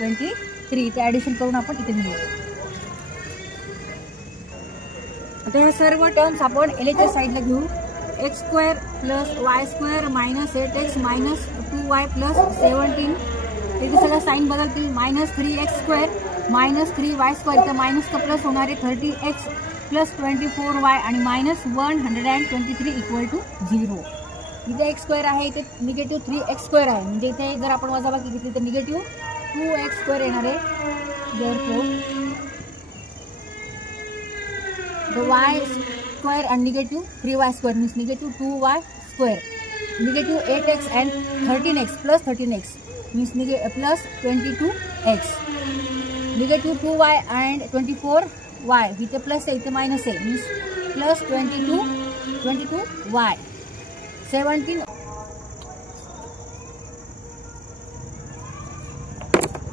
123 इथे ॲडिशन करून आपण इथे लिहूया. आता ह्या सर्व टर्म्स आपण एलएचच्या साईडला घेऊ. x² + y² - 8x - 2y + 17 इथे सगळं साईन बदलतील. -3x² - 3y² इथं मायनस का प्लस होणार आहे. 30x + 24y आणि -123 = 0. इथे x² आहे, इथे निगेटिव्ह 3x² आहे, म्हणजे इथे जर आपण वजाबाकी घेतली तर निगेटिव्ह 2x² येणार आहे. therefore the y² and negative 3y² means negative 2y². Negative 8x and 13x plus 13x means plus 22x. Negative 2y and 24y इथे प्लस आहे, इथे मायनस आहे, means plus 22y. 17